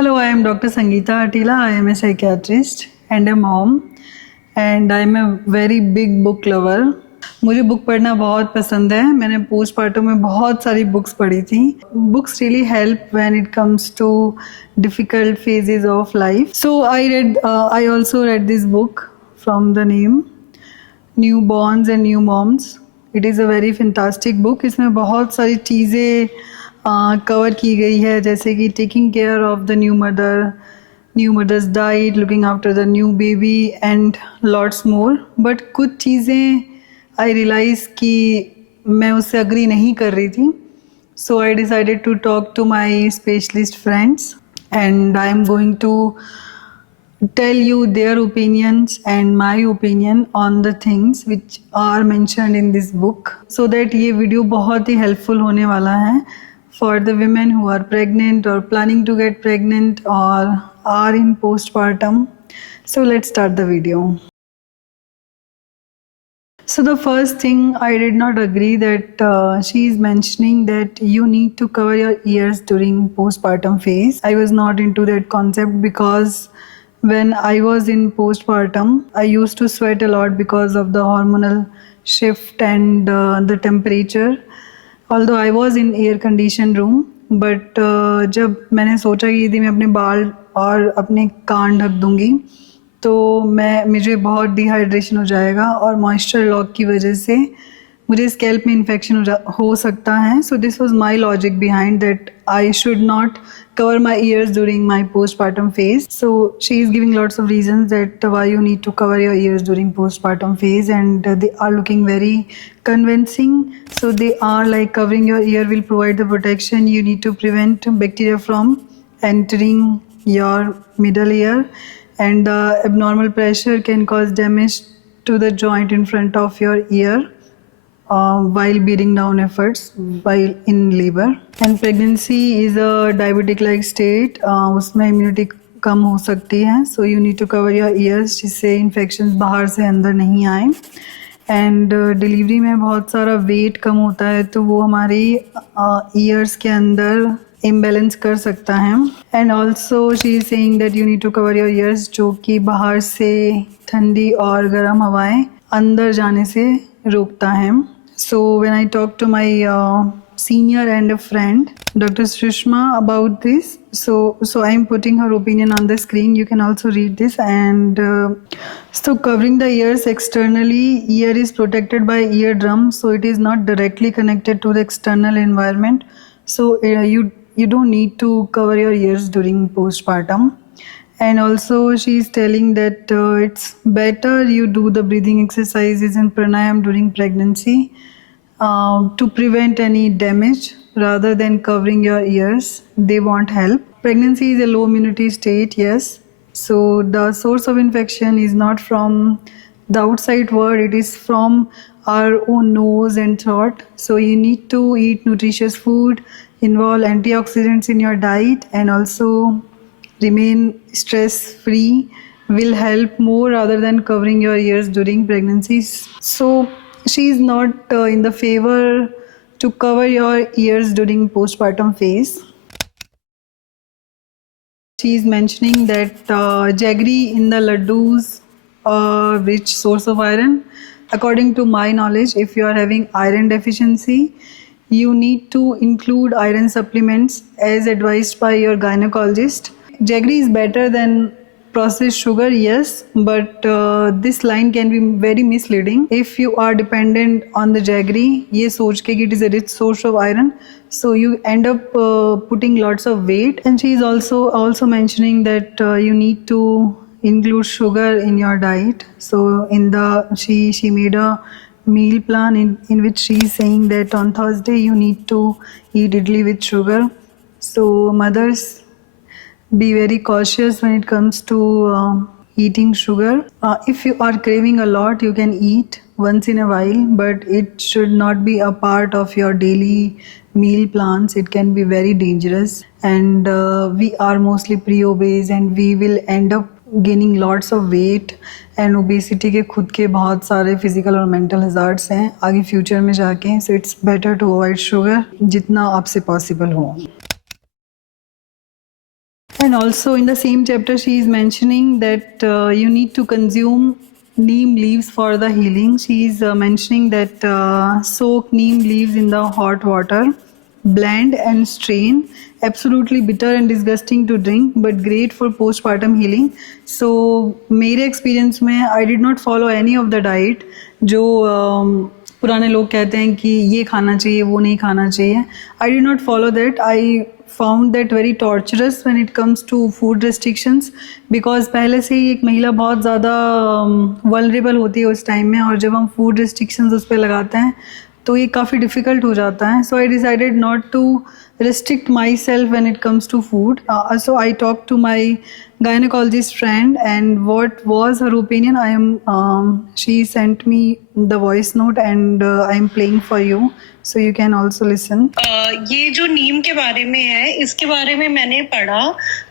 Hello, I am Dr. Sangeeta Atila. I am a psychiatrist and a mom, and I am a very big book lover. मुझे book पढ़ना बहुत पसंद है. मैंने postpartum में बहुत सारी बुक्स पढ़ी थी. Books really help when it comes to difficult phases of life. So I also read this book from the name Newborns and New Moms. It is a very fantastic book. इसमें बहुत सारी चीज़ें cover की गई है, जैसे कि taking care of the new mothers diet, looking after the new baby and lots more. But कुछ चीज़ें आई रियलाइज़ कि मैं उससे अग्री नहीं कर रही थी. So I decided to talk to my specialist friends and I am going to tell you their opinions and my opinion on the things which are mentioned in this book, so that ये video बहुत ही helpful होने वाला है for the women who are pregnant or planning to get pregnant or are in postpartum. So let's start the video. So the first thing, I did not agree that she is mentioning that you need to cover your ears during postpartum phase. I was not into that concept because when I was in postpartum, I used to sweat a lot because of the hormonal shift and the temperature. Although I was in air conditioned room, but जब मैंने सोचा कि यदि मैं अपने बाल और अपने कान ढक दूंगी तो मुझे बहुत डिहाइड्रेशन हो जाएगा और मॉइस्चर लॉक की वजह से मुझे स्कैल्प में इन्फेक्शन हो सकता है. So this was my logic behind that I should not cover my ears during my postpartum phase. So she is giving lots of reasons that why you need to cover your ears during postpartum phase, and they are looking very convincing. So they are like, covering your ear will provide the protection. You need to prevent bacteria from entering your middle ear, and abnormal pressure can cause damage to the joint in front of your ear while bearing down efforts while in labor. And pregnancy is a diabetic like state. उसमें immunity कम हो सकती है. So you need to cover your ears जिससे infections बाहर से अंदर नहीं आए. एंड डिलीवरी में बहुत सारा वेट कम होता है तो वो हमारी ईयर्स के अंदर इम्बेलेंस कर सकता है. And also she is saying that you need to cover your ears, जो कि बाहर से ठंडी और गर्म हवाएं अंदर जाने से रोकता है. So when I talked to my senior and a friend, Dr. Shrishma, about this, so I am putting her opinion on the screen. You can also read this. And so covering the ears externally, ear is protected by eardrum, so it is not directly connected to the external environment. So you don't need to cover your ears during postpartum. And also she is telling that it's better you do the breathing exercises and pranayam during pregnancy to prevent any damage rather than covering your ears. They won't help. Pregnancy is a low immunity state, yes. So the source of infection is not from the outside world, it is from our own nose and throat. So you need to eat nutritious food, involve antioxidants in your diet, and also remain stress free will help more rather than covering your ears during pregnancy. So she is not in the favor to cover your ears during postpartum phase. She is mentioning that jaggery in the laddus are rich source of iron. According to my knowledge, if you are having iron deficiency, you need to include iron supplements as advised by your gynecologist. Jaggery is better than processed sugar, yes, but this line can be very misleading if you are dependent on the jaggery ये सोच के कि it is a rich source of iron, so you end up putting lots of weight. And she is also mentioning that you need to include sugar in your diet. So in the she made a meal plan in which she is saying that on Thursday you need to eat idli with sugar. So mothers, be very cautious when it comes to eating sugar. If you are craving a lot, you can eat once in a while, but it should not be a part of your daily meal plans. It can be very dangerous, and we are mostly pre-obese and we will end up gaining lots of weight. and obesity के खुद के बहुत सारे physical और mental hazards हैं आगे future में जाके. So it's better to avoid sugar जितना आपसे possible हो. And also in the same chapter, she is mentioning that you need to consume neem leaves for the healing. She is mentioning that soak neem leaves in the hot water, blend and strain. Absolutely bitter and disgusting to drink, but great for postpartum healing. So मेरे experience में I did not follow any of the diet जो पुराने लोग कहते हैं कि ये खाना चाहिए वो नहीं खाना चाहिए. I did not follow that. I found that very torturous when it comes to food restrictions because पहले से ही एक महिला बहुत ज़्यादा vulnerable होती है उस टाइम में, और जब हम food restrictions उस पर लगाते हैं तो ये काफ़ी डिफ़िकल्ट हो जाता है. So I decided not to restrict myself when it comes to food. So I talked to my gynecologist friend, and what was her opinion? She sent me the voice note, and I am playing for you, so you can also listen. ये जो नीम के बारे में है, इसके बारे में मैंने पढ़ा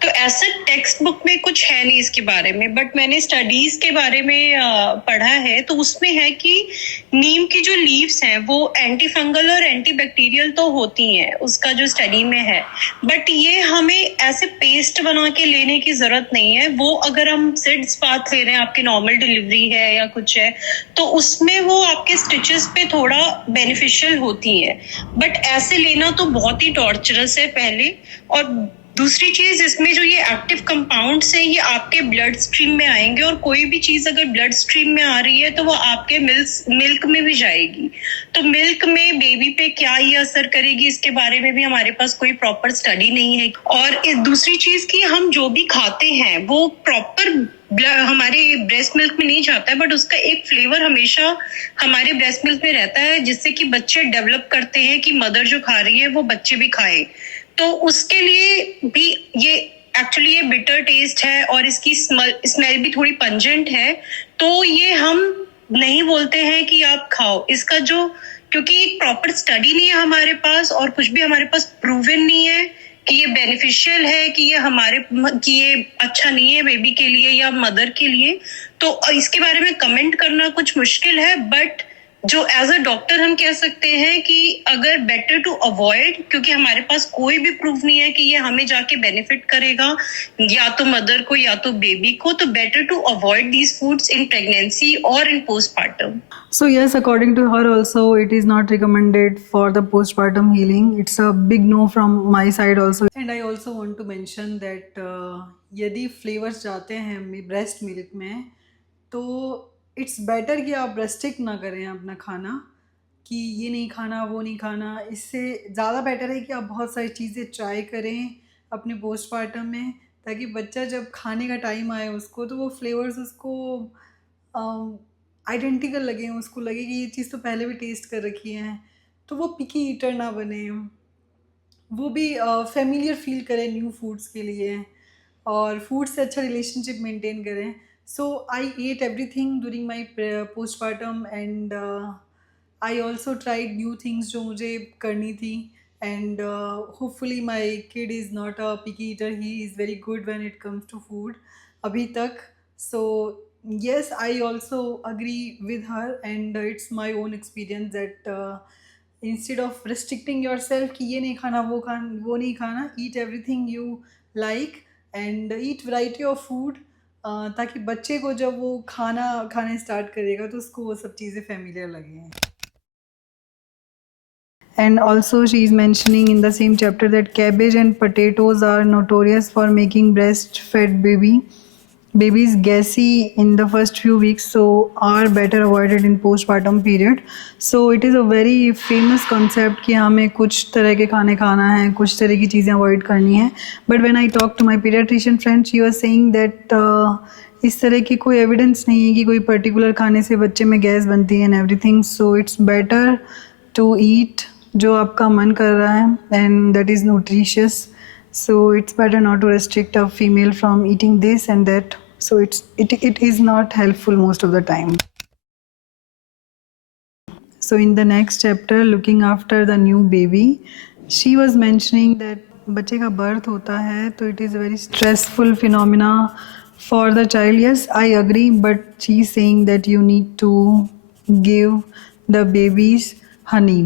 तो ऐसा टेक्स्ट बुक में कुछ है नहीं इसके बारे में, बट मैंने स्टडीज के बारे में पढ़ा है तो उसमें है कि नीम की जो लीव्स हैं वो एंटी फंगल और एंटी बैक्टीरियल तो होती हैं, उसका जो स्टडी में है, बट ये हमें ऐसे पेस्ट बना के लेने की जरूरत नहीं है. वो अगर हम सिड्स बात ले रहे हैं, आपकी नॉर्मल डिलीवरी है या कुछ है, तो उसमें वो आपके स्टिचेस पे थोड़ा बेनिफिशियल होती है, बट ऐसे लेना तो बहुत ही टॉर्चरस है पहले. और दूसरी चीज, इसमें जो ये एक्टिव कंपाउंड्स हैं ये आपके ब्लड स्ट्रीम में आएंगे, और कोई भी चीज अगर ब्लड स्ट्रीम में आ रही है तो वो आपके मिल्क में भी जाएगी. तो मिल्क में बेबी पे क्या ये असर करेगी इसके बारे में भी हमारे पास कोई प्रॉपर स्टडी नहीं है. और दूसरी चीज कि हम जो भी खाते हैं वो प्रॉपर हमारे ब्रेस्ट मिल्क में नहीं जाता है, बट उसका एक फ्लेवर हमेशा हमारे ब्रेस्ट मिल्क में रहता है, जिससे कि बच्चे डेवलप करते हैं कि मदर जो खा रही है वो बच्चे भी खाएं. तो उसके लिए भी ये एक्चुअली ये बिटर टेस्ट है और इसकी स्मेल भी थोड़ी पंजेंट है, तो ये हम नहीं बोलते हैं कि आप खाओ इसका जो, क्योंकि एक प्रॉपर स्टडी नहीं है हमारे पास और कुछ भी हमारे पास प्रूवन नहीं है कि ये बेनिफिशियल है, कि ये अच्छा नहीं है बेबी के लिए या मदर के लिए. तो इसके बारे में कमेंट करना कुछ मुश्किल है, बट जो एज अ डॉक्टर हम कह सकते हैं कि अगर बेटर टू अवॉइड, क्योंकि हमारे पास कोई भी प्रूफ नहीं है कि ये हमें जाके बेनिफिट करेगा या तो मदर को या तो बेबी को, तो better to avoid these foods in pregnancy और in postpartum. So yes, according to her also, it is not recommended for the postpartum healing. It's a big no from my side also. And I also want to mention that यदि flavours जाते हैं breast milk में तो it's better कि आप restrict ना करें अपना खाना कि ये नहीं खाना वो नहीं खाना. इससे ज़्यादा बेटर है कि आप बहुत सारी चीज़ें ट्राई करें अपने पोस्टपार्टम में, ताकि बच्चा जब खाने का टाइम आए उसको तो वो फ्लेवर्स उसको आइडेंटिकल लगे, उसको लगे कि ये चीज़ तो पहले भी टेस्ट कर रखी है, तो वो पिकी ईटर ना बने, वो भी फेमिलियर फील करें न्यू फूड्स के लिए और फूड से अच्छा रिलेशनशिप मेंटेन करें. So I ate everything during my postpartum, and I also tried new things जो मुझे करनी थी, and hopefully my kid is not a picky eater. He is very good when it comes to food अभी तक. So yes, I also agree with her, and it's my own experience that instead of restricting yourself कि ये नहीं खाना वो नहीं खाना, eat everything you like and eat variety of food. ताकि बच्चे को जब वो खाने स्टार्ट करेगा तो उसको वो सब चीज़ें फेमिलियर लगें. And also she is mentioning in the same chapter that cabbage and potatoes are notorious for making breastfed babies gassy in the first few weeks, so are better avoided in postpartum period. So it is a very famous concept कि हमें कुछ तरह के खाने खाना है, कुछ तरह की चीज़ें अवॉइड करनी है. But when I talked to my pediatrician friend, she was saying that इस तरह की कोई एविडेंस नहीं है कि कोई पर्टिकुलर खाने से बच्चे में गैस बनती है and everything. So it's better to eat जो आपका मन कर रहा है and that is nutritious. So it's better not to restrict a female from eating this and that. So it is not helpful most of the time. So in the next chapter, looking after the new baby, she was mentioning that बच्चे का birth होता है तो it is a very stressful phenomena for the child. Yes, I agree, but she is saying that you need to give the babies honey.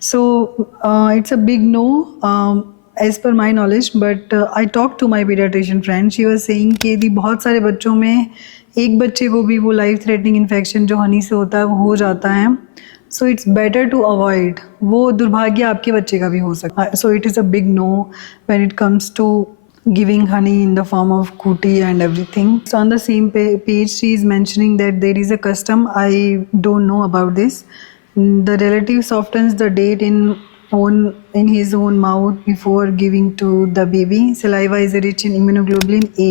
So it's a big no. As पर my knowledge, but I talk to my paediatrician friend, she was saying कि यदि बहुत सारे बच्चों में एक बच्चे को भी वो लाइफ थ्रेटनिंग इन्फेक्शन जो हनी से होता है वो हो जाता है, so it's better to avoid. वो दुर्भाग्य आपके बच्चे का भी हो सकता है. So it is a big no when it comes to giving honey in the form of kuti and everything. So on the same page she is mentioning that there is a custom, I don't know about this. The relative softens the date in his own mouth before giving to the baby. Saliva is rich in immunoglobulin A,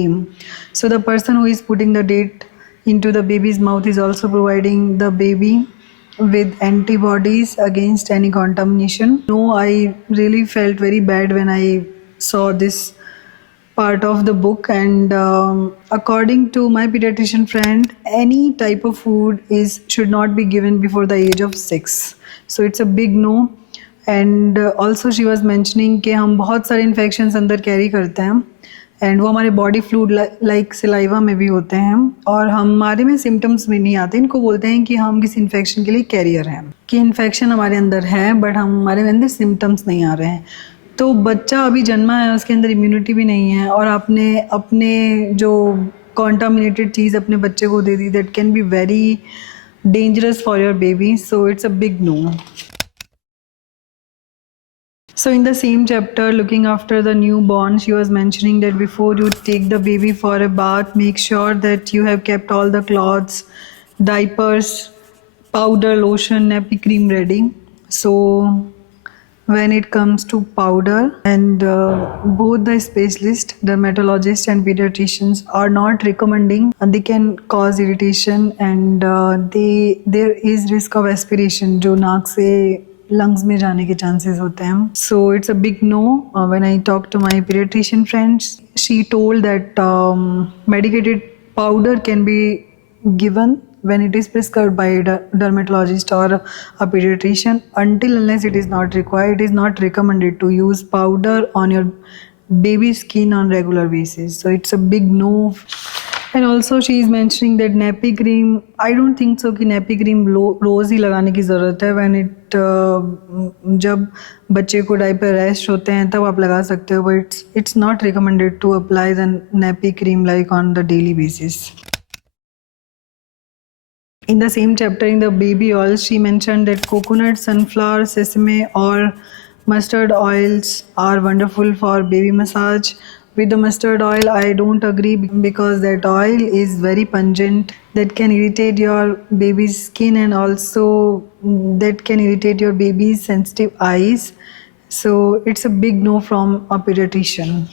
so the person who is putting the date into the baby's mouth is also providing the baby with antibodies against any contamination. No, I really felt very bad when I saw this part of the book, and according to my pediatrician friend, any type of food should not be given before the age of 6, so it's a big no. And also she was mentioning कि हम बहुत सारे infections अंदर carry करते हैं and वो हमारे body fluid like saliva में भी होते हैं और हमारे में सिम्टम्स भी नहीं आते. इनको बोलते हैं कि हम किसी इन्फेक्शन के लिए कैरियर हैं, कि इन्फेक्शन हमारे अंदर है बट हमारे अंदर सिम्टम्स नहीं आ रहे हैं. तो बच्चा अभी जन्मा है, उसके अंदर इम्यूनिटी भी नहीं है और आपने अपने जो कॉन्टामिनेटेड चीज़ अपने बच्चे को दे दी, that can be very dangerous for your baby, so it's a big no. So in the same chapter, looking after the newborn, she was mentioning that before you take the baby for a bath, make sure that you have kept all the cloths, diapers, powder, lotion, nappy cream ready. So when it comes to powder, and both the specialists, dermatologists and pediatricians are not recommending, and they can cause irritation, and there is risk of aspiration जो नाक से lungs में जाने के chances होते हैं. So it's a big no. When I talked to my pediatrician friends, she told that medicated powder can be given when it is prescribed by a dermatologist or a pediatrician. Until unless it is not required, it is not recommended to use powder on your baby's skin on regular basis. So it's a big no. And also she is mentioning that nappy cream, I don't think so कि nappy cream रोज ही लगाने की ज़रूरत है. when it जब बच्चे को diaper rest होते हैं तब आप लगा सकते हो, but it's not recommended to apply the nappy cream like on the daily basis. In the same chapter, in the baby oil, she mentioned that coconut, sunflower, sesame or mustard oils are wonderful for baby massage. With the mustard oil, I don't agree because that oil is very pungent, that can irritate your baby's skin and also that can irritate your baby's sensitive eyes. So it's a big no from a pediatrician.